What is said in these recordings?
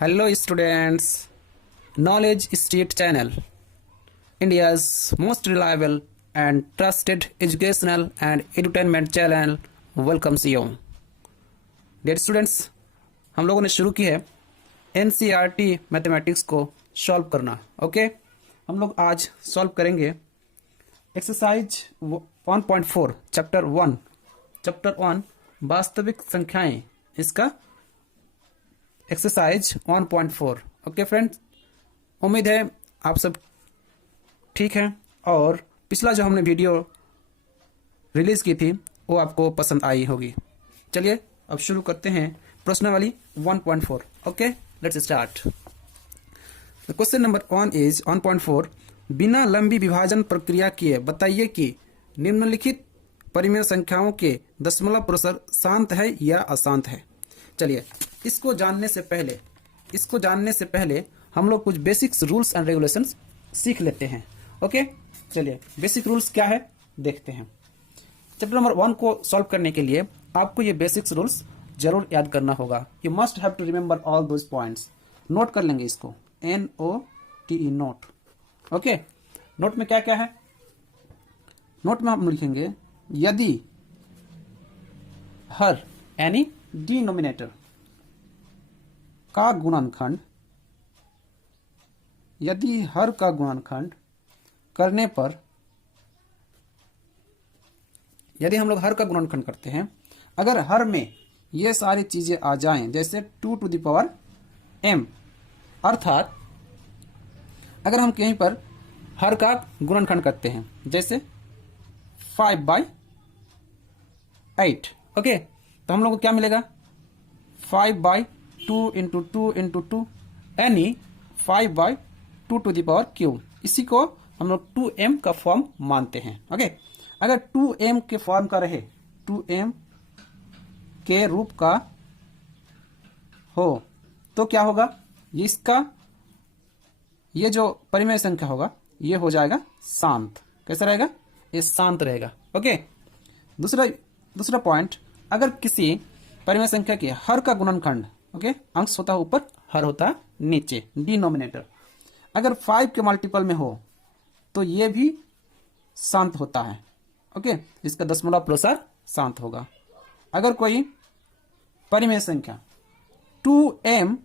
Hello students, Knowledge Street Channel, India's most reliable and trusted educational and entertainment channel welcomes you. Dear students, हम लोगों ने शुरू की है NCERT मैथमेटिक्स को सॉल्व करना. ओके हम लोग आज सॉल्व करेंगे एक्सरसाइज 1.4 चैप्टर 1 वास्तविक संख्याएं, इसका एक्सरसाइज 1.4. ओके फ्रेंड्स, उम्मीद है आप सब ठीक हैं और पिछला जो हमने वीडियो रिलीज की थी वो आपको पसंद आई होगी. चलिए अब शुरू करते हैं प्रश्नावली 1.4. Okay let's start. Question number 1 is 1.4. बिना लंबी विभाजन प्रक्रिया किए बताइए कि निम्नलिखित परिमेय संख्याओं के दशमलव पुरस्सर शांत है या अशांत है. चलिए इसको जानने से पहले हम लोग कुछ बेसिक्स रूल्स एंड रेगुलेशंस सीख लेते हैं. ओके चलिए बेसिक रूल्स क्या है देखते हैं. चैप्टर नंबर 1 को सॉल्व करने के लिए आपको ये बेसिक्स रूल्स जरूर याद करना होगा. You must have to remember all those points. Note कर लेंगे इसको, NOTE नोट. ओके नोट में क्या क्या है. नोट में हम लिखेंगे यदि हर यानी डिनोमिनेटर का गुणनखंड, यदि हर का गुणनखंड करने पर, यदि हम लोग हर का गुणनखंड करते हैं, अगर हर में ये सारी चीजें आ जाएं जैसे 2 to the power m, अर्थात अगर हम कहीं पर हर का गुणनखंड करते हैं जैसे 5/8. ओके तो हम लोग को क्या मिलेगा 5/2 इंटू 2 इंटू 2 यानी 5/2 to the power क्यूब. इसी को हम लोग 2m का फॉर्म मानते हैं. ओके अगर 2m के फॉर्म का रहे, 2m के रूप का हो तो क्या होगा, इसका ये जो परिमेय संख्या होगा ये हो जाएगा शांत. कैसा रहेगा, ये शांत रहेगा. ओके दूसरा पॉइंट, अगर किसी परिमेय संख्या के हर का गुणनखंड, ओके अंश होता है ऊपर, हर होता है नीचे, डिनोमिनेटर, अगर 5 के मल्टीपल में हो तो ये भी शांत होता है. ओके इसका दशमलव पुरस्सर शांत होगा. अगर कोई परिमेय संख्या 2m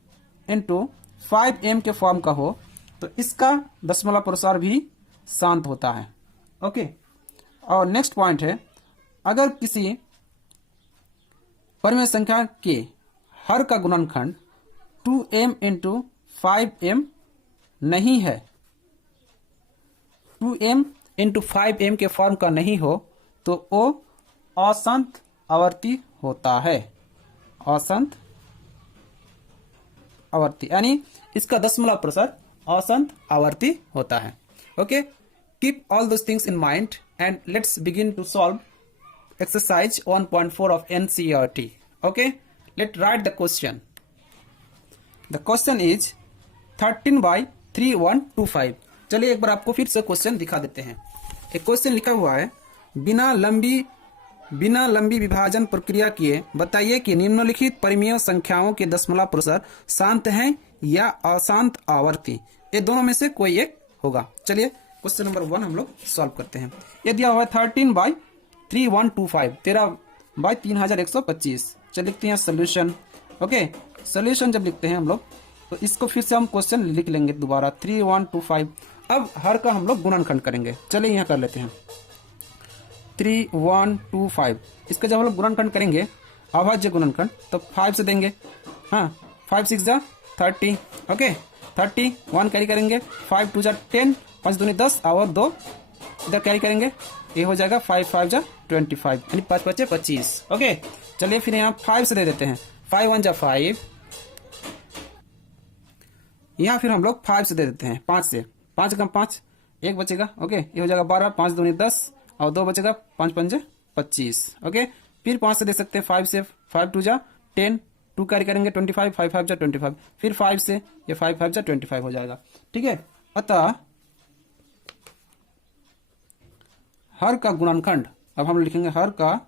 इंटू 5m के फॉर्म का हो तो इसका दशमलव पुरस्सर भी शांत होता है. ओके और नेक्स्ट पॉइंट है, अगर किसी परिमेय संख्या के हर का गुणनखंड 2m इंटू 5m नहीं है, 2m इंटू 5m के फॉर्म का नहीं हो तो वो अशांत आवर्ती होता है. अशांत आवर्ती यानी इसका दशमलव पुरस्सर अशांत आवर्ती होता है. Okay keep all those things in mind and let's begin to solve exercise 1.4 of NCERT. Okay, let's write the question. The question is 13/3125. चलिए एक बार आपको फिर से क्वेश्चन दिखा देते हैं. एक क्वेश्चन लिखा हुआ है, बिना लंबी विभाजन प्रक्रिया किए बताइए कि निम्नलिखित परिमेय संख्याओं के दशमलव पुरस्सर शांत हैं या अशांत आवर्ती. ये दोनों में से कोई एक होगा. चलिए क्वेश्चन नंबर 1 हम लोग सॉल्व करते हैं. ये दिया हुआ है 13/3125, 13/3125. चल लिखते हैं सोल्यूशन. ओके सोल्यूशन जब लिखते हैं हम लोग तो इसको फिर से हम क्वेश्चन लिख लेंगे दोबारा 3125. अब हर का हम लोग गुणनखंड करेंगे. चलिए यहाँ कर लेते हैं 3125. इसका जब हम लोग गुणनखंड करेंगे, अभाज्य गुणनखंड, तो 5 से देंगे. हाँ 5 6 जा 30. ओके 30 1 कैरी करेंगे, 5 2 जा 10, 5 दूनी 10 और 2 इधर कैरी करेंगे, ये हो जाएगा 5 5 जा 25 यानी 5 5 25. ओके चलिए फिर यहाँ 5 से दे देते हैं, 5 1 जा 5. यहाँ फिर हम लोग 5 से दे देते हैं, 5 से, 5 कम 5 1 बचेगा. ओके ये हो जाएगा 12, 5 दूनी 10 और 2 बचेगा, 5 5 25. ओके फिर 5 से दे सकते हैं, 5 से, 5 2 जा 10, 2 कैरी करेंगे 25, 5 5 जा 25, फिर 5 से ये 5 5 जा 25 हो जाएगा. ठीक है अतः हर का गुणनखंड, अब हम लिखेंगे हर का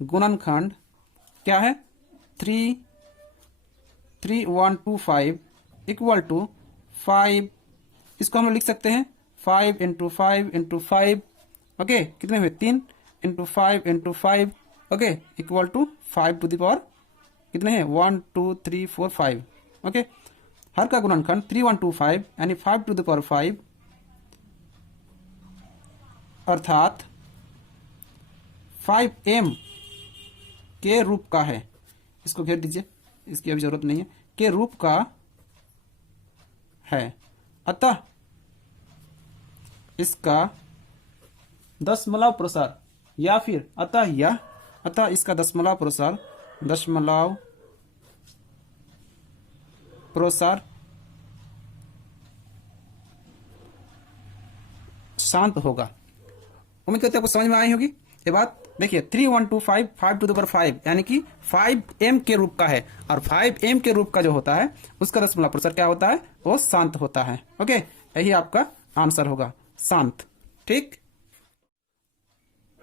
गुणनखंड क्या है 3 3125 इक्वल टू 5, इसको हम लोग लिख सकते हैं 5 इंटू 5 इंटू 5, ओके, कितने हुए 3 into 5 into 5, okay, equal to 5 to the power कितने हैं 1 2 3 4 5, ओके। हर का गुणनखंड 3125 यानी 5 टू द पावर 5 अर्थात 5m के रूप का है, इसको घेर दीजिए, इसकी अभी जरूरत नहीं है, के रूप का है, अतः इसका दशमलव प्रसार या फिर अतः इसका दशमलव प्रसार शांत होगा। उम्मीद करते हैं आपको समझ में आई होगी ये बात। देखिए 3125 5 टू द पावर 5 यानी कि 5m के रूप का है, और 5m के रूप का जो होता है उसका दशमलव प्रसार क्या होता है, वो शांत होता है, ओके। यही आपका आंसर होगा, शांत, ठीक।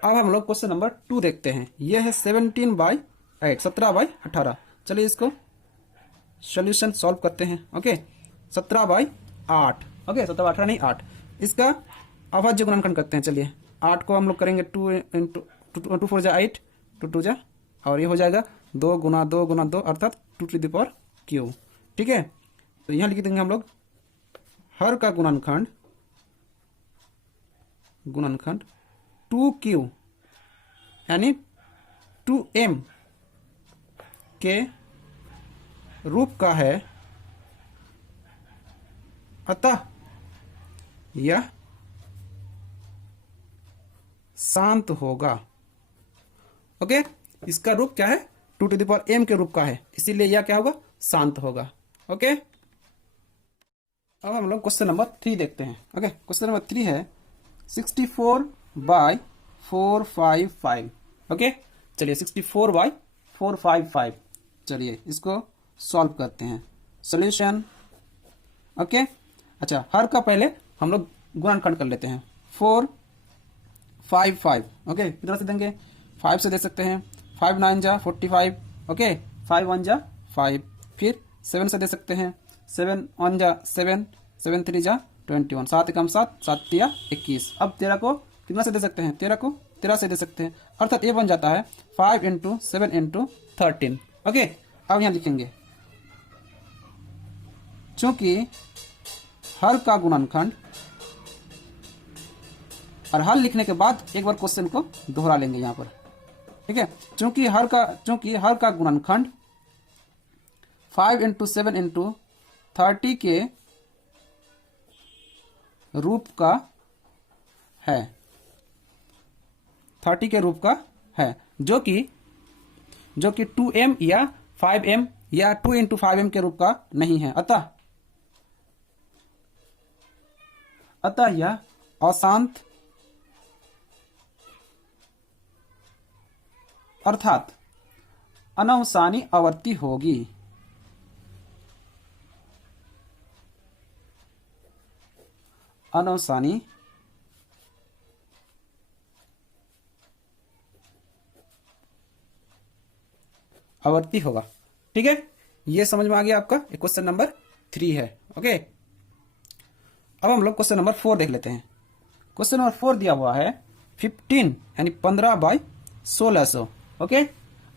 अब हम लोग क्वेश्चन नंबर 2 देखते हैं। यह है 17/8 17/18। चलिए इसको सॉल्यूशन सॉल्व करते हैं, ओके। 17/8, ओके, 17/18 नहीं 8। इसका अभाज्य गुणनखंड करते हैं। चलिए 8 को हम लोग करेंगे 2 इंटू 2 4 जा 8, 2 2 जा, और ये हो जाएगा 2 गुना 2 गुना 2 अर्थात 2 टू द पावर क्यू, ठीक है। तो यहाँ लिख देंगे हम लोग हर का गुणनखंड 2q यानी 2m के रूप का है, अतः यह शांत होगा, ओके। इसका रूप क्या है, 2 टू द पावर m के रूप का है, इसीलिए यह क्या होगा, शांत होगा, ओके। अब हम लोग क्वेश्चन नंबर 3 देखते हैं, ओके। क्वेश्चन नंबर 3 है 64/455, ओके। चलिए 64/455, चलिए इसको सॉल्व करते हैं, सॉल्यूशन, ओके। अच्छा, हर का पहले हम लोग गुणनखंड कर लेते हैं, 4 5 5, ओके। कितना से देंगे, 5 से दे सकते हैं, 5 9 जा 45, ओके, 5 1 जा 5, फिर 7 से दे सकते हैं, 7 1 जा 7, 7 3 जा 21, 7 कम 7 7 3 21। अब 13 को कितना से दे सकते हैं, 13 को 13 से दे सकते हैं, अर्थात ये बन जाता है 5 इंटू 7 इंटू 13, ओके। अब यहाँ लिखेंगे चूंकि हर का गुणनखंड, और हल लिखने के बाद एक बार क्वेश्चन को दोहरा लेंगे यहाँ पर, ठीक है। चूंकि हर का गुणनखंड 5 इंटू 7 इंटू 30 के रूप का है, 30 के रूप का है, जो कि 2m या 5m या 2 इंटू 5m के रूप का नहीं है, अतः यह अशांत अर्थात अनवसानी आवर्ती होगी, अनवसानी आवर्ती होगा, ठीक है। ये समझ में आ गया आपका, क्वेश्चन नंबर 3 है, ओके। अब हम लोग क्वेश्चन नंबर 4 देख लेते हैं। क्वेश्चन नंबर 4 दिया हुआ है 15 यानी 15/1600, ओके।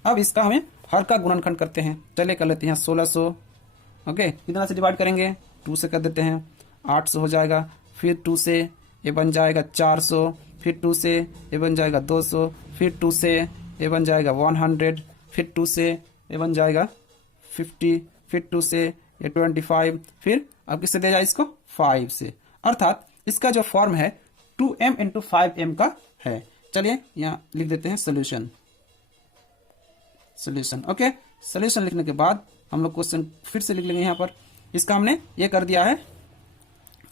अब इसका हमें हर का गुणनखंड करते हैं। चलिए कर लेते हैं 1600, ओके। कितना से डिवाइड करेंगे, 2 से कर देते हैं, 800 हो जाएगा, फिर 2 से ये बन जाएगा 400, फिर 2 से ये बन जाएगा 200, फिर 2 से ये बन जाएगा 100, फिर 2 से ये बन जाएगा 50, फिर 2 से ये 25, फिर अब किससे दिया जाए इसको, 5 से, अर्थात इसका जो फॉर्म है 2m इंटू 5m का है। चलिए यहाँ लिख देते हैं सोल्यूशन, ओके। सोल्यूशन लिखने के बाद हम लोग क्वेश्चन फिर से लिख लेंगे यहाँ पर। इसका हमने ये कर दिया है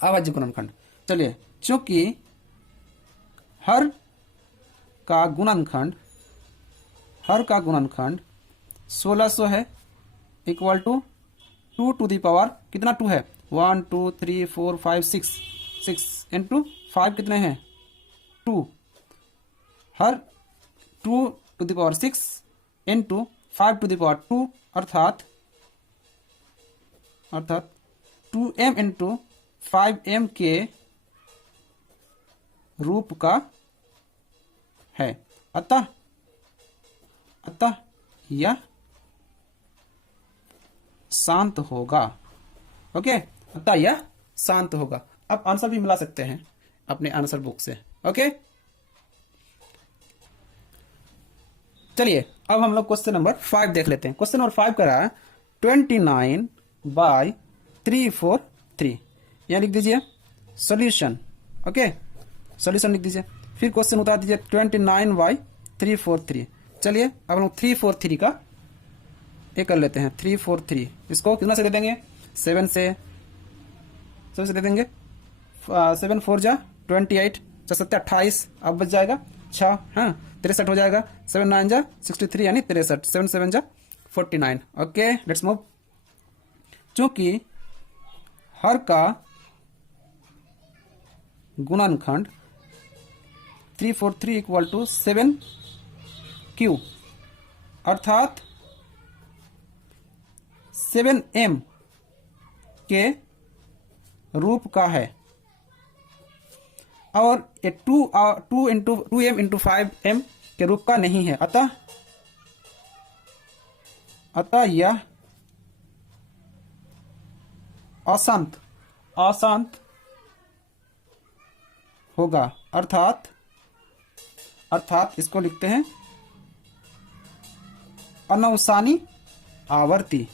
अभाज्य गुणनखंड। चलिए चूंकि हर का गुणनखंड 1600 है, equal to 2 to the power कितना 2 है, 1 2 3 4 5 6 इंटू 5 कितने हैं 2, हर 2 to the power 6 into 5 to the power 2 अर्थात अर्थात 2m इंटू 5m के रूप का है। अतः यह शांत होगा। ओके, अतः यह शांत होगा। आप आंसर भी मिला सकते हैं अपने आंसर बुक से। ओके, चलिए अब हम लोग क्वेश्चन नंबर 5 देख लेते हैं। क्वेश्चन नंबर 5 का रहा है 29/343। यहां लिख दीजिए सॉल्यूशन। ओके, सॉल्यूशन लिख दीजिए, फिर क्वेश्चन उतार दीजिए 29/343। चलिए अब हम लोग 343 का ये कर लेते हैं। 343 इसको कितना से दे देंगे? 7 से दे देंगे। 7 4 जा 28, 7 28, अब बच जाएगा 6, हाँ 63 हो जाएगा। 7 9 जा 63 यानी 63, 7 7 जा 49। Okay, let's move. चूंकि हर का गुणनखंड 343 इक्वल टू 7q अर्थात 7m के रूप का है और ये 2m इंटू 5m के रूप का नहीं है। अतः यह अशांत होगा। अर्थात इसको लिखते हैं अनवसानी आवर्ती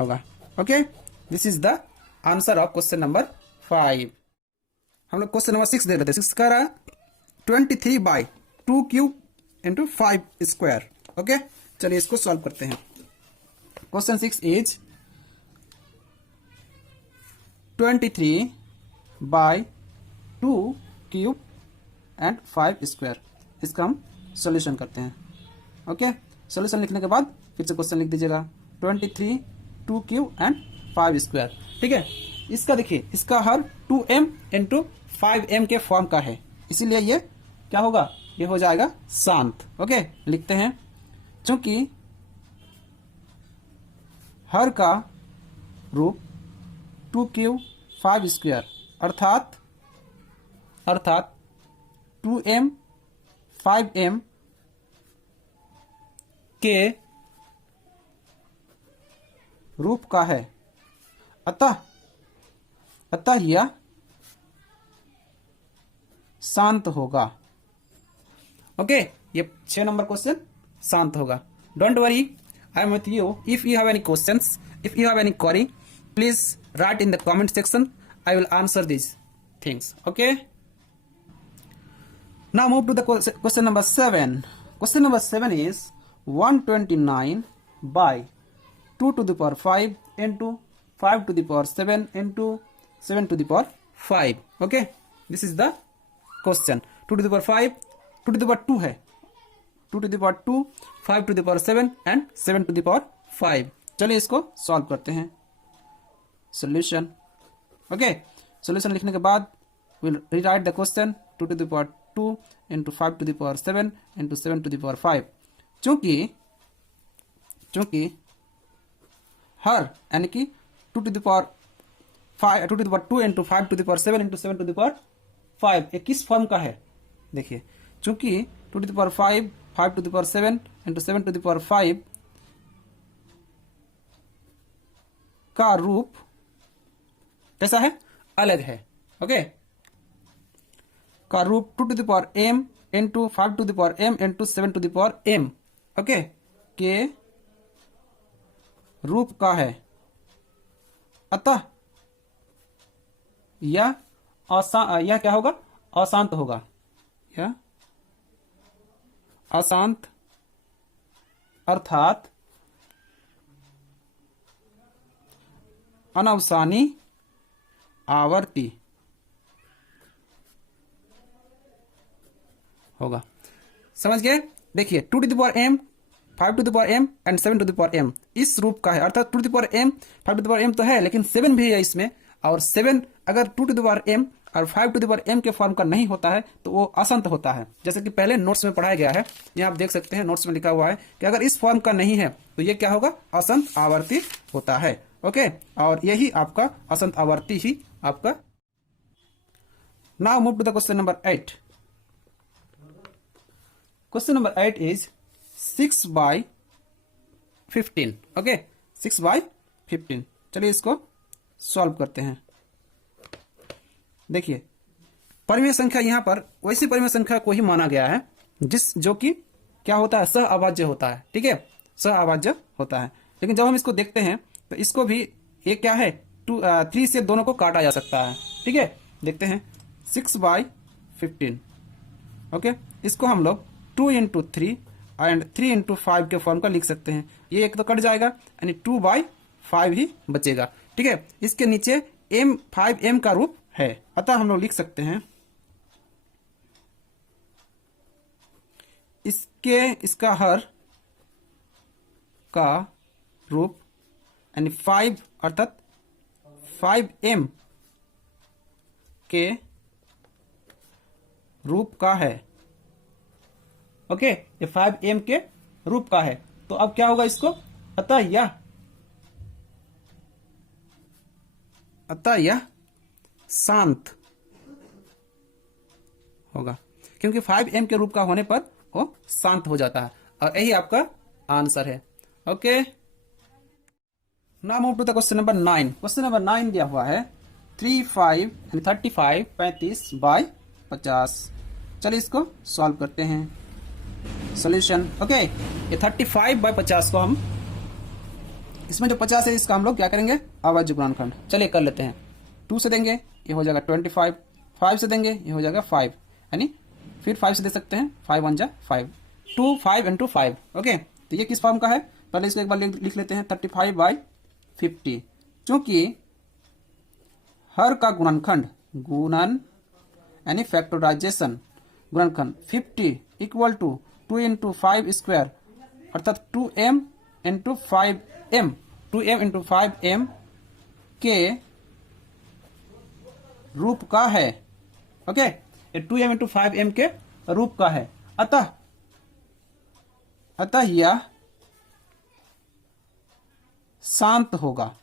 होगा। Okay, this is the answer of question number 5। हम लोग क्वेश्चन नंबर 6 देख लेते हैं। 6 का रहा 23/2³ इंटू 5 स्क्वायर। ओके, चलिए इसको सॉल्व करते हैं। Question 6 is 23/2³ and 5 square. इसका हम सॉल्यूशन करते हैं। ओके, सॉल्यूशन लिखने के बाद फिर से क्वेश्चन लिख दीजिएगा 23 2³ एंड 5 स्क्वायर। ठीक है, इसका देखिए, इसका हर 2m इंटू 5m के फॉर्म का है, इसीलिए ये क्या होगा? ये हो जाएगा शांत। ओके, लिखते हैं चूंकि हर का रूप 2³ 5 स्क्वायर अर्थात 2m 5m के रूप का है। अतः यह शांत होगा। ओके, ये 6 नंबर क्वेश्चन शांत होगा। Don't worry, I am with you. If you have any questions, if you have any query, please right in the comment section. I will answer these things. Okay, now move to the question number 7. Question number 7 is 129/2 to the power 5 into 5 to the power 7 into 7 to the power 5. Okay, this is the question. 2 to the power 5, 2 to the power 2 है, 2 to the power 2, 5 to the power 7 and 7 to the power 5. चलिए इसको solve करते हैं। Solution. Okay, solution लिखने के बाद will rewrite the question 2 to the power 2 into 5 to the power 7 into 7 to the power 5। चूंकि हर यानी कि 2 to the power 2 to the power 2 into 5 to the power 7 into 7 to the power 5 ये किस form का है? देखिए, चूंकि 2 to the power 5 5 to the power 7 into 7 to the power 5 का रूप कैसा है? अलग है। ओके, का रूप 2 to the power m into 5 to the power m into 7 to the power m okay के रूप का है। अतः यह क्या होगा? अशांत होगा। यह अशांत अर्थात अनवसानी आवर्ती होगा। समझ गए? देखिए 2 to the power m 5 to the power m and 7 to the power m इस रूप का है। अर्थात 2 to the power m 5 to the power m तो है, लेकिन 7 भी है इसमें, और 7 अगर 2 to the power m और 5 टू द पावर m के फॉर्म का नहीं होता है तो वो असंत होता है। जैसे कि पहले नोट्स में पढ़ाया गया है, यहाँ आप देख सकते हैं नोट्स में लिखा हुआ है कि अगर इस फॉर्म का नहीं है तो ये क्या होगा, असंत आवर्ती होता है। ओके, और यही आपका असंत आवर्ती ही आपका। Now move to the question number 8। Question number 8 is 6/15। Okay, 6/15। चलिए इसको सॉल्व करते हैं। देखिए परिमेय संख्या यहाँ पर वैसी परिमेय संख्या को ही माना गया है जो कि क्या होता है, सह अभाज्य होता है। ठीक है, सह अभाज्य होता है। लेकिन जब हम इसको देखते हैं तो इसको भी ये क्या है, 3 से दोनों को काटा जा सकता है। ठीक है, देखते हैं 6/15। ओके, इसको हम लोग 2 × 3 एंड 3 × 5 के फॉर्म का लिख सकते हैं। ये एक तो कट जाएगा यानी 2/5 ही बचेगा। ठीक है, इसके नीचे m का रूप है, अतः हम लोग लिख सकते हैं इसका हर का रूप यानी 5 अर्थात 5m के रूप का है। ओके, ये 5m के रूप का है। तो अब क्या होगा इसको, अतः यह शांत होगा, क्योंकि 5m के रूप का होने पर वो शांत हो जाता है, और यही आपका आंसर है। Okay, now move to the question number 9। Question number 9 दिया हुआ है 35 चलिए इसको सॉल्व करते हैं। सॉल्यूशन। ओके, ये 35/50 को हम, इसमें जो 50 है इसका हम लोग क्या करेंगे, अभाज्य गुणनखंड। चलिए कर लेते हैं। 2 से देंगे ये हो जाएगा 25, 5 से देंगे ये हो जाएगा 5, यानी फिर 5 से दे सकते हैं, 5 1 जा 5, 2 5 × 5। ओके, तो ये किस फॉर्म का है, पहले इसको एक बार लिख लेते हैं 35/50। क्योंकि हर का गुणनखंड यानी फैक्टराइजेशन गुणनखंड 50 इक्वल टू 2 × 5 स्क्वायर अर्थात 2m × 5m, 2m × 5m के रूप का है। ओके, ये 2m × 5m के रूप का है। अतः यह शांत होगा।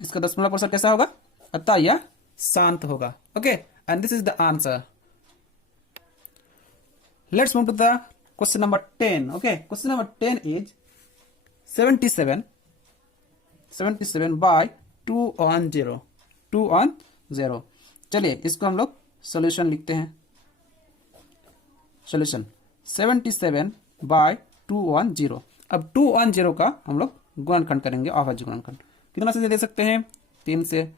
इसका दशमलव प्रतिशत कैसा होगा, अतः यह शांत होगा। Okay, and this is the answer. Let's move to the question number 10। Okay, question number 10 is 77/210। चलिए इसको हम लोग सॉल्यूशन लिखते हैं। सॉल्यूशन 77/210। अब 210 का हम लोग गुणनखंड करेंगे, अभाज्य गुणनखंड। कितना से दे सकते हैं, 3 से,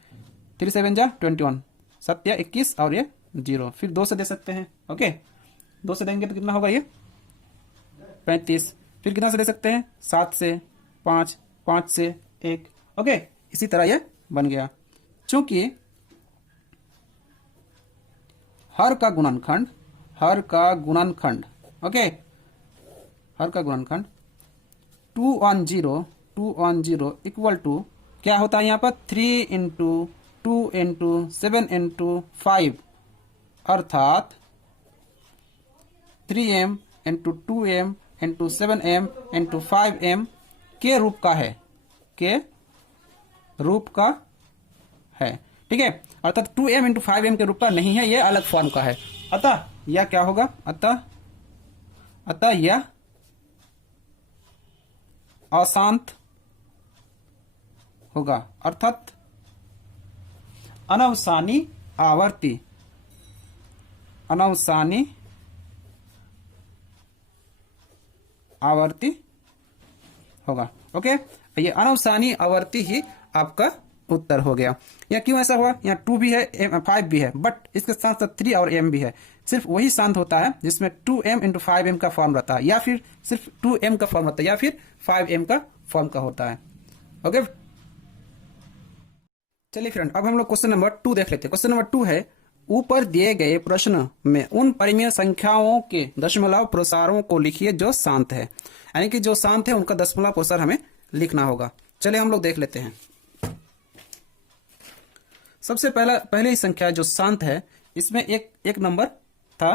3 7 जा 21, 7 या 21 और ये 0, फिर 2 से दे सकते हैं। ओके, 2 से देंगे तो कितना होगा, ये 35, फिर कितना से दे सकते हैं, 7 से, 5, 5 से 1। ओके, इसी तरह ये बन गया। चूंकि हर का गुणनखंड ओके, हर का गुणनखंड 210 इक्वल टू क्या होता है यहाँ पर, 3 × 2 × 7 × 5 अर्थात 3m × 2m × 7m × 5m के रूप का है। ठीक है, अर्थात 2m × 5m के रूप का नहीं है, यह अलग फॉर्म का है। अतः यह क्या होगा, अतः यह अशांत होगा, अर्थात अनवसानी आवर्ती होगा। ओके, ये अनवसानी आवर्ती ही आपका उत्तर हो गया। यहाँ क्यों ऐसा हुआ, यहाँ 2 भी है, 5 भी है, बट इसके साथ साथ 3 और m भी है। सिर्फ वही शांत होता है जिसमें 2m × 5m का फॉर्म रहता है, या फिर सिर्फ 2m का फॉर्म रहता है, या फिर 5m का फॉर्म का होता है। ओके, चलिए फ्रेंड, अब हम लोग क्वेश्चन नंबर 2 देख लेते हैं। क्वेश्चन नंबर 2 है, ऊपर दिए गए प्रश्न में उन परिमेय संख्याओं के दशमलव प्रसारों को लिखिए जो शांत है। यानी कि जो शांत है उनका दशमलव प्रसार हमें लिखना होगा। चलिए हम लोग देख लेते हैं। सबसे पहली संख्या जो शांत है इसमें एक नंबर था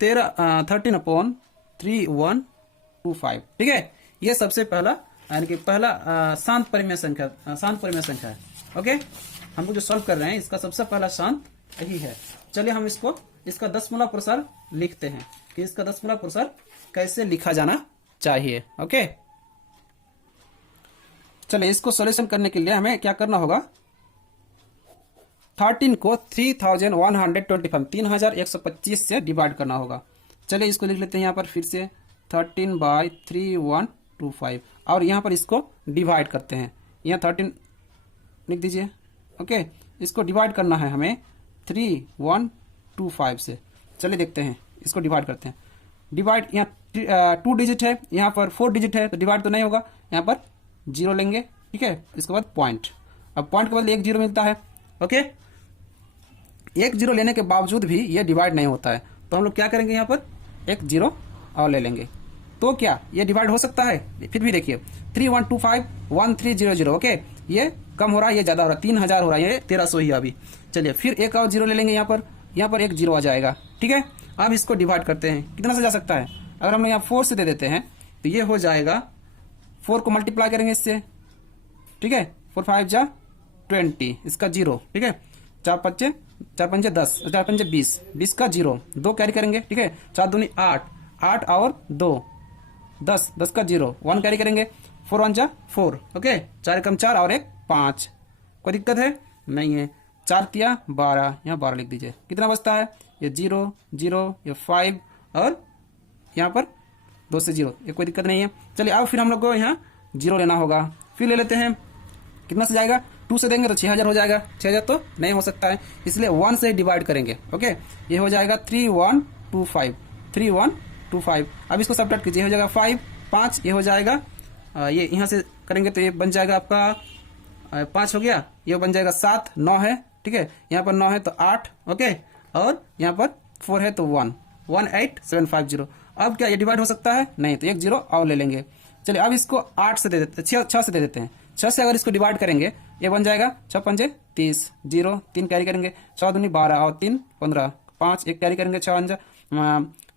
13/3125, ठीक है। ये सबसे पहला यानी कि पहला शांत परिमेय संख्या है। ओके, हम लोग जो सॉल्व कर रहे हैं इसका सबसे पहला शांत यही है। चलिए हम इसका दशमलव प्रसार लिखते हैं कि इसका दशमलव प्रसार कैसे लिखा जाना चाहिए। ओके, चलिए इसको सॉल्यूशन करने के लिए हमें क्या करना होगा, 13 को 3125 से डिवाइड करना होगा। चलिए इसको लिख लेते हैं यहाँ पर फिर से 13/3125 और यहाँ पर इसको डिवाइड करते हैं। यहाँ 13 लिख दीजिए। ओके, इसको डिवाइड करना है हमें 3125 से। चलिए देखते हैं, इसको डिवाइड करते हैं। डिवाइड यहाँ 2 डिजिट है, यहाँ पर 4 डिजिट है, तो डिवाइड तो नहीं होगा। यहाँ पर 0 लेंगे, ठीक है। इसके बाद पॉइंट, अब पॉइंट के बदले 1 0 मिलता है। ओके, 1 0 लेने के बावजूद भी ये डिवाइड नहीं होता है, तो हम लोग क्या करेंगे, यहाँ पर 1 0 और ले लेंगे। तो क्या ये डिवाइड हो सकता है? फिर भी देखिए 31251300। ओके, ये कम हो रहा है, ये ज्यादा हो रहा है, 3000 हो रहा है, ये 1300 ही अभी। चलिए फिर एक और 0 ले लेंगे, यहाँ पर 1 0 आ जाएगा, ठीक है। अब इसको डिवाइड करते हैं, कितना से जा सकता है? अगर हम यहाँ 4 से दे देते हैं तो ये हो जाएगा, 4 को मल्टीप्लाई करेंगे इससे, ठीक है। 4 5 जा 20, इसका 0, ठीक है। 4 5 10, 4 5 20, 20 का 0, 2 कैरी करेंगे, ठीक है। 4 दूनी 8, 8 और 2 10, 10 का 0, 1 कैरी करेंगे। 4 1 जा 4, ओके। 4 कम 4 और 1 5, कोई दिक्कत है? नहीं है। 4 तिया 12, यहाँ 12 लिख दीजिए। कितना बचता है? ये 0 0, ये 5 और यहाँ पर 2 से 0, ये कोई दिक्कत नहीं है। चलिए अब फिर हम लोग को यहाँ 0 लेना होगा, फिर ले लेते हैं। कितना से जाएगा? 2 से देंगे तो 6000 हो जाएगा। 6000 तो नहीं हो सकता है, इसलिए 1 से डिवाइड करेंगे। ओके, ये हो जाएगा 3125। अब इसको सब्ट्रैक्ट कीजिए, हो जाएगा 5 5, ये हो जाएगा ये यहाँ से करेंगे तो ये बन जाएगा आपका 5 हो गया, ये बन जाएगा 7, 9 है, ठीक है। यहाँ पर 9 है तो 8, ओके, और यहाँ पर 4 है तो 1, 18750। अब क्या ये डिवाइड हो सकता है? नहीं, तो 1 0 और ले लेंगे। चलिए अब इसको 8 से दे देते हैं, 6 से दे देते हैं। 6 से अगर इसको डिवाइड करेंगे ये बन जाएगा 6 5 30, 0 3 कैरी करेंगे, 6 दूनी 12 और 3 15, 5 1 कैरी करेंगे, 6 1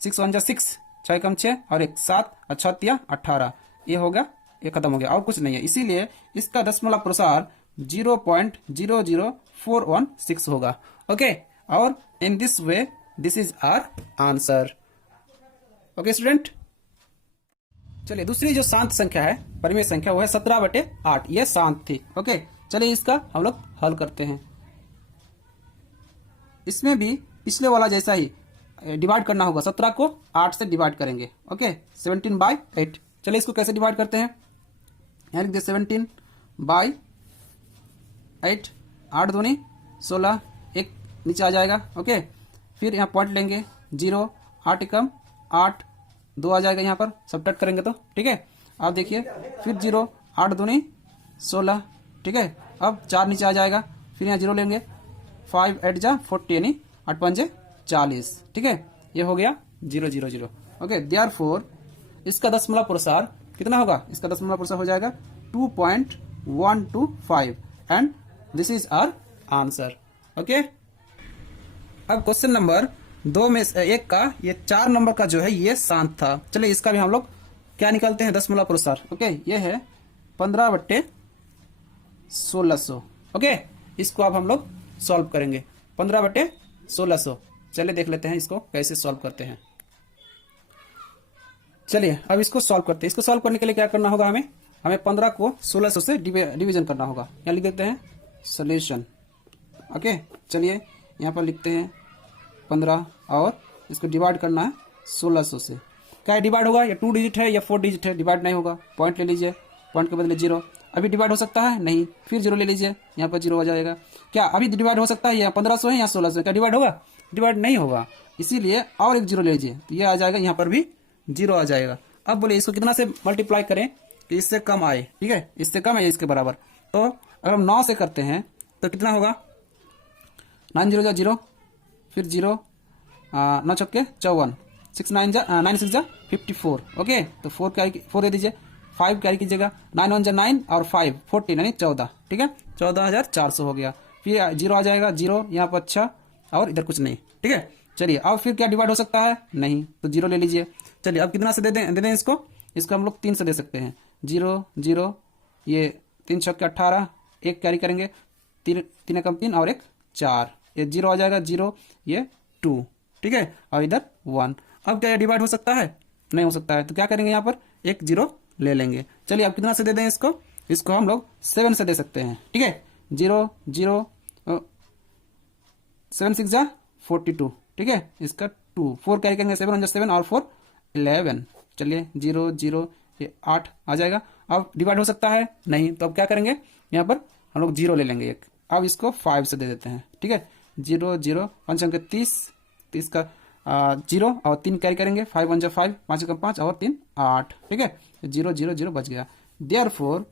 6 1 6, 6 कम 6 और 1 7 और 6 तिया 18, ये होगा, ये खत्म हो गया और कुछ नहीं है। इसीलिए इसका दशमलव प्रसार 0.00416 होगा। ओके, और in this way this is our answer. Okay student, चलिए दूसरी जो शांत संख्या है, परिमेय संख्या, वो है 17/8। ये शांत थी। ओके, चलिए इसका हम लोग हल करते हैं। इसमें भी पिछले वाला जैसा ही डिवाइड करना होगा। 17 को 8 से डिवाइड करेंगे। ओके, 17/8। चलिए इसको कैसे डिवाइड करते हैं? यहाँ लिख दे 17/8, 8 दूनी 16, 1 नीचे आ जाएगा। ओके, फिर यहाँ पॉइंट लेंगे 0, 8 एकम 8, 2 आ जाएगा यहाँ पर, सब्ट्रैक्ट करेंगे तो, ठीक है। आप देखिए फिर 0, 8 दूनी 16, ठीक है। अब 4 नीचे आ जाएगा, फिर यहाँ 0 लेंगे, 5 8 जा 40 यानी 8 5 40, ठीक है। ये हो गया 0 0 0। ओके, देयरफॉर इसका दशमलव प्रसार कितना होगा? इसका दशमलव प्रसार हो जाएगा 2.125 and this is our answer. Okay, अब क्वेश्चन नंबर 2 में 1 का ये 4 नंबर का जो है ये शांत था। चलिए इसका भी हम लोग क्या निकालते हैं? दशमलव प्रसार। ओके, ये है 15/1600। ओके, इसको अब हम लोग सॉल्व करेंगे 15/1600। चलिए देख लेते हैं इसको कैसे सॉल्व करते हैं। चलिए अब इसको सॉल्व करते हैं। इसको सॉल्व करने के लिए क्या करना होगा? हमें 15 को 1600 से डिवीजन करना होगा। यहाँ लिख देते हैं सॉल्यूशन। ओके, चलिए यहाँ पर लिखते हैं 15 और इसको डिवाइड करना है 1600 से। क्या डिवाइड होगा? या 2 डिजिट है या 4 डिजिट है, डिवाइड नहीं होगा। पॉइंट ले लीजिए, पॉइंट के बदले 0। अभी डिवाइड हो सकता है? नहीं, फिर 0 ले लीजिए, यहाँ पर 0 हो जाएगा। क्या अभी डिवाइड हो सकता है? या 1500 है या 1600, क्या डिवाइड होगा? डिवाइड नहीं होगा, इसीलिए और एक 0 ले लीजिए, तो ये आ जाएगा, यहाँ पर भी 0 आ जाएगा। अब बोले इसको कितना से मल्टीप्लाई करें कि इससे कम आए, ठीक है, इससे कम है इसके बराबर। तो अगर हम 9 से करते हैं तो कितना होगा? 9 0 जा 0, फिर 0, 9 छक्के 54, 6 9 6 जा 54। ओके, तो 4 दे दीजिए, 5 कैरी कीजिएगा, 9 1 जा 9 और 5 14 यानी 14, ठीक है, 14,400 हो गया। फिर 0 आ जाएगा, 0 यहाँ पर, अच्छा, और इधर कुछ नहीं। ठीक है, चलिए अब फिर क्या डिवाइड हो सकता है? नहीं, तो 0 ले लीजिए। चलिए अब कितना से दे दें इसको हम लोग 3 से दे सकते हैं। 0 0, ये 3 छक्के 18, एक कैरी करेंगे, 3 एकम 3 और एक 4, ये 0 आ जाएगा, 0 ये 2। ठीक है, और इधर 1। अब क्या डिवाइड हो सकता है? नहीं हो सकता है, तो क्या करेंगे यहाँ पर एक 0 ले लेंगे। चलिए अब कितना से दे दें इसको हम लोग 7 से दे सकते हैं। ठीक है, 0 0, 7 6 जा 42। ठीक है, इसका 2, 4 कैरी करेंगे, 7 1 7 और 4 11। चलिए 0 0, ये 8 आ जाएगा। अब डिवाइड हो सकता है? नहीं, तो अब क्या करेंगे, यहाँ पर हम लोग 0 ले लेंगे एक। अब इसको 5 से दे देते हैं। ठीक है, 0 0, 5 अंक 30, 30 का 0 और 3 कैरी करेंगे, 5 1 5, 5 का 5 और 3 8। ठीक है, 0 0 0 बच गया। देयरफॉर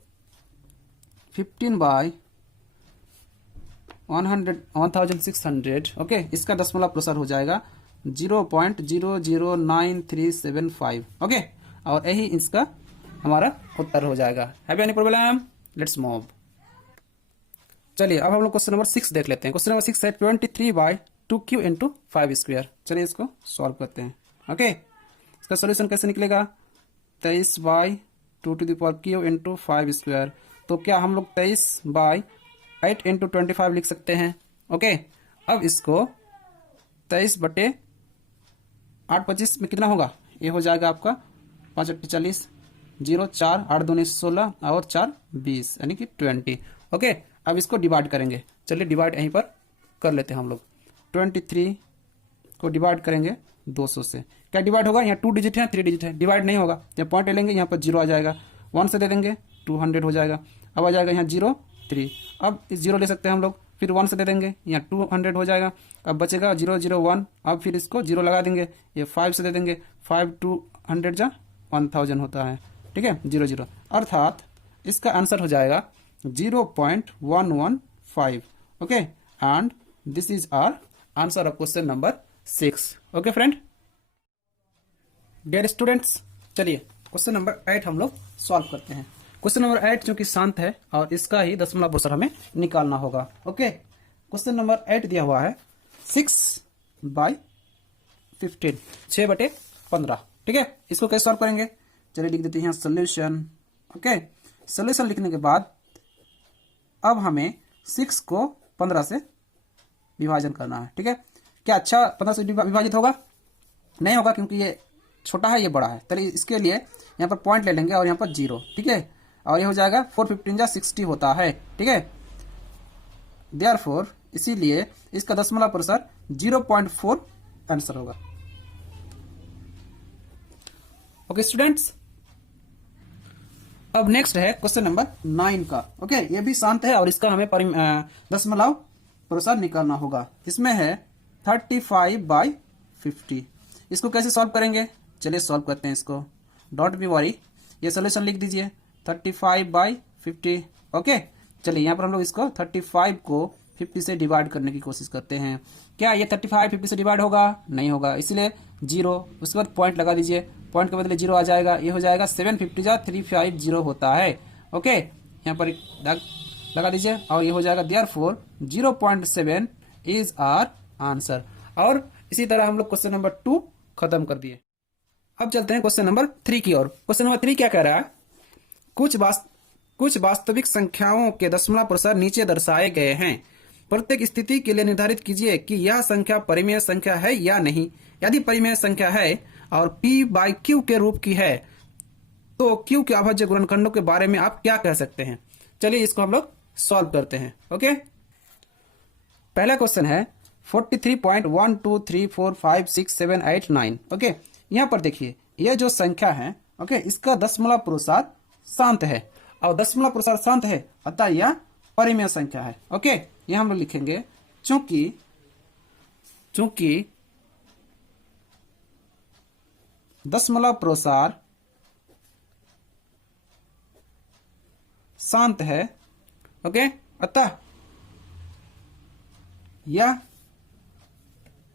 15/1600, ओके, इसका दशमलव प्रसार हो जाएगा 0.009375। ओके, और यही इसका हमारा उत्तर हो जाएगा। Have any problem? Let's move. चलिए अब हम लोग क्वेश्चन नंबर 6 देख लेते हैं। क्वेश्चन नंबर 6 है 23/2q इंटू 5 स्क्वायर। चलिए इसको सॉल्व करते हैं। ओके, इसका सोल्यूशन कैसे निकलेगा? 23/2q into 5 square. तो क्या हम लोग 23/8 इंटू 25 लिख सकते हैं? ओके, अब इसको 23/8 में कितना होगा? ये हो जाएगा आपका 5 8 40, 0 4 8 2 16 और 4 20, यानी कि 20। ओके, अब इसको डिवाइड करेंगे। चलिए डिवाइड यहीं पर कर लेते हैं हम लोग। 23 को डिवाइड करेंगे 200 से, क्या डिवाइड होगा? यहाँ 2 डिजिट है, 3 डिजिट है, डिवाइड नहीं होगा। जब पॉइंट ले लेंगे यहाँ पर 0 आ जाएगा, 1 से दे देंगे 200 हो जाएगा। अब आ जाएगा यहाँ 0 3, अब इस 0 ले सकते हैं हम लोग, फिर 1 से दे देंगे, यहाँ 200 हो जाएगा। अब बचेगा 0 0 1, अब फिर इसको 0 लगा देंगे, ये 5 से दे देंगे, 5 200 जा 1000 होता है। ठीक है, 0 0, अर्थात इसका आंसर हो जाएगा 0.115। Okay, and this is our answer of question number 6। Okay friend, dear students, चलिए क्वेश्चन नंबर 8 हम लोग सॉल्व करते हैं। क्वेश्चन नंबर 8 चूंकि शांत है और इसका ही दशमलव प्रसार हमें निकालना होगा। ओके, क्वेश्चन नंबर 8 दिया हुआ है 6/15, 6/15। ठीक है, इसको कैसे सॉल्व करेंगे? चलिए लिख देते हैं सोल्यूशन। ओके, सोल्यूशन लिखने के बाद अब हमें 6 को 15 से विभाजन करना है। ठीक है, क्या अच्छा 15 से विभाजित होगा? नहीं होगा, क्योंकि ये छोटा है, ये बड़ा है। चलिए इसके लिए यहाँ पर पॉइंट ले लेंगे और यहाँ पर 0। ठीक है, और ये हो जाएगा 4 15 जा 60 होता है। ठीक है, देयरफॉर इसीलिए इसका दशमलव प्रसार 0.4 आंसर होगा। ओके स्टूडेंट्स, अब नेक्स्ट है क्वेश्चन नंबर 9 का। ओके, ये भी शांत है और इसका हमें दशमलव प्रसार निकालना होगा। इसमें है 35/50। इसको कैसे सॉल्व करेंगे? चलिए सॉल्व करते हैं इसको। डोंट बी वरी, ये सोल्यूशन लिख दीजिए 35/50। ओके, चलिए यहाँ पर हम लोग इसको 35 को 50 से डिवाइड करने की कोशिश करते हैं। क्या ये 35 50 से डिवाइड होगा? नहीं होगा, इसलिए 0, उसके बाद पॉइंट लगा दीजिए, पॉइंट के बदले 0 आ जाएगा, ये हो जाएगा 750 जा 350 होता है। ओके, यहाँ पर एक दाग लगा दीजिए और ये हो जाएगा देयरफॉर 0.7 इज आवर आंसर। और इसी तरह हम लोग क्वेश्चन नंबर 2 खत्म कर दिए। अब चलते हैं क्वेश्चन नंबर 3 की ओर। क्वेश्चन नंबर 3 क्या कह रहा है? कुछ वास्तविक संख्याओं के दशमलव प्रसार नीचे दर्शाए गए हैं। प्रत्येक स्थिति के लिए निर्धारित कीजिए कि यह संख्या परिमेय संख्या है या नहीं। यदि परिमेय संख्या है और p/q के रूप की है तो q के अभाज्य गुणनखंडों के बारे में आप क्या कह सकते हैं? चलिए इसको हम लोग सॉल्व करते हैं। ओके, पहला क्वेश्चन है 43.123456789। ओके, यहाँ पर देखिए यह जो संख्या है, ओके, इसका दशमलव प्रसार शांत है और दशमलव प्रसार शांत है, अतः यह परिमेय संख्या है। ओके, यह हम लोग लिखेंगे चूंकि दशमलव प्रसार शांत है, ओके, अतः यह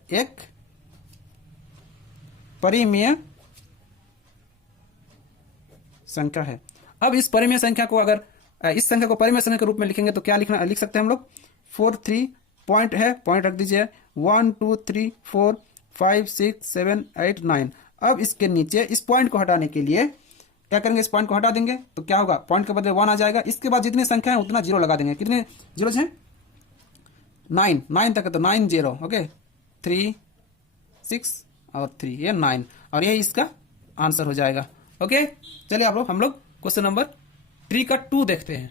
एक परिमेय संख्या है। अब इस परिमेय संख्या को अगर इस संख्या को परिमेय संख्या के रूप में लिखेंगे तो क्या लिख सकते हैं हम लोग? 4 3 पॉइंट है, पॉइंट रख दीजिए। 1 2 3 4 5 6 7 8 9। अब इसके नीचे इस पॉइंट को हटाने के लिए क्या करेंगे, इस पॉइंट को हटा देंगे तो क्या होगा, पॉइंट के बदले 1 आ जाएगा। इसके बाद जितनी संख्या है उतना जीरो लगा देंगे। कितने जीरो हैं, 9 तक है तो 9 0। ओके, 3 6 और 3, ये 9, और यही इसका आंसर हो जाएगा। ओके, चलिए आप लोग हम लोग क्वेश्चन नंबर 3 का 2 देखते हैं।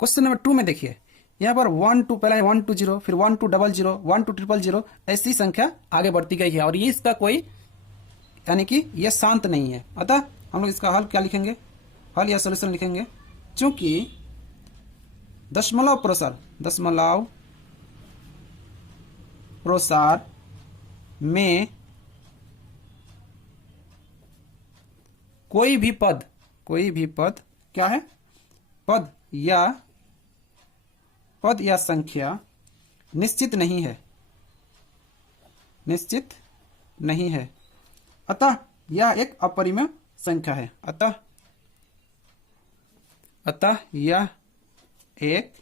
क्वेश्चन नंबर 2 में देखिए यहाँ पर 1 2, पहले 1 2 0, फिर 1 2 0 0, 1 2 0 0, ऐसी संख्या आगे बढ़ती गई है और ये इसका कोई यानी कि ये शांत नहीं है। अतः हम लोग इसका हल क्या लिखेंगे, हल या सोल्यूशन लिखेंगे। चूंकि दशमलव प्रसार में कोई भी पद क्या है, पद या संख्या निश्चित नहीं है, अतः यह एक अपरिमेय संख्या है। अतः यह एक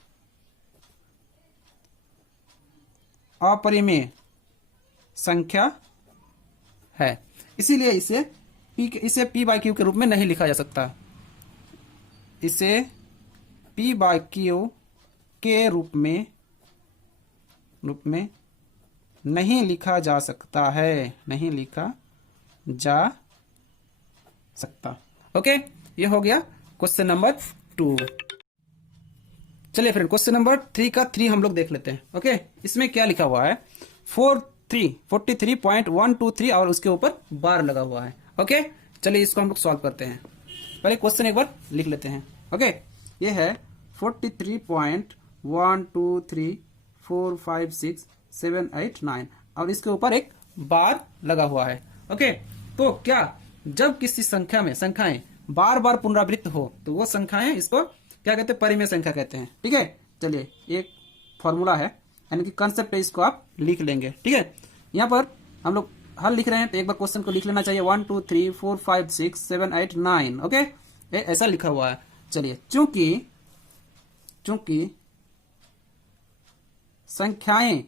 अपरिमेय संख्या है, इसीलिए इसे p बाई क्यू के रूप में नहीं लिखा जा सकता। इसे p बाई क्यू के रूप में नहीं लिखा जा सकता है, नहीं लिखा जा सकता। ओके, ये हो गया क्वेश्चन नंबर 2। चलिए फिर क्वेश्चन नंबर 3 का 3 हम लोग देख लेते हैं। ओके, इसमें क्या लिखा हुआ है, 43.123 और उसके ऊपर बार लगा हुआ है। ओके, चलिए इसको हम लोग सॉल्व करते हैं। पहले क्वेश्चन एक बार लिख लेते हैं। ओके, ये है 43.123456789 और इसके ऊपर एक बार लगा हुआ है। ओके, तो क्या जब किसी संख्याएं बार बार पुनरावृत्त हो तो वो संख्याएं इसको क्या कहते हैं, परिमेय संख्या कहते हैं। ठीक है, चलिए एक फॉर्मूला है यानी कि कंसेप्ट है, इसको आप लिख लेंगे। ठीक है, यहाँ पर हम लोग हल लिख रहे हैं तो एक बार क्वेश्चन को लिख लेना चाहिए। 1 2 3 4 5 6 7 8 9। ओके, ऐसा लिखा हुआ है। चलिए, चूंकि संख्याएं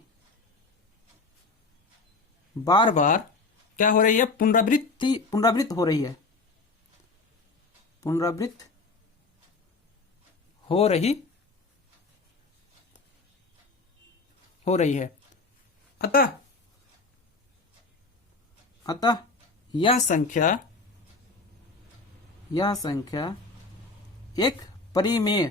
बार बार क्या हो रही है, पुनरावृत्त हो रही है, पुनरावृत्त हो रही है, अतः यह संख्या एक परिमेय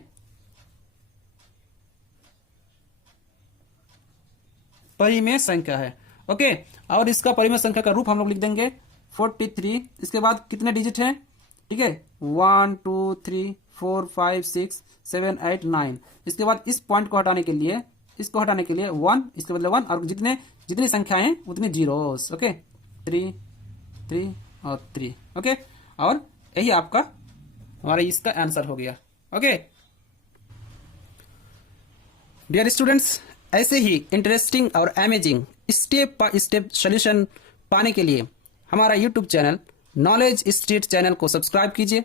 संख्या है। ओके, और इसका परिमेय संख्या का रूप हम लोग लिख देंगे 43। इसके बाद कितने डिजिट हैं, ठीक है, 1 2 3 4 5 6 7 8 9। इसके बाद इस पॉइंट को हटाने के लिए 1, इसके बदले 1, और जितनी संख्याएं उतनी जीरोस। ओके, 3 3 और 3। ओके, और यही आपका हमारा इसका आंसर हो गया। ओके डियर स्टूडेंट्स, ऐसे ही इंटरेस्टिंग और amazing step by step solution पाने के लिए हमारा YouTube channel knowledge street channel को सब्सक्राइब कीजिए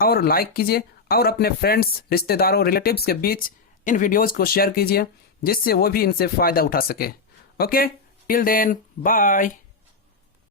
और लाइक कीजिए और अपने फ्रेंड्स, रिश्तेदारों, रिलेटिव्स के बीच इन वीडियोस को शेयर कीजिए जिससे वो भी इनसे फायदा उठा सके। Okay, till then, bye.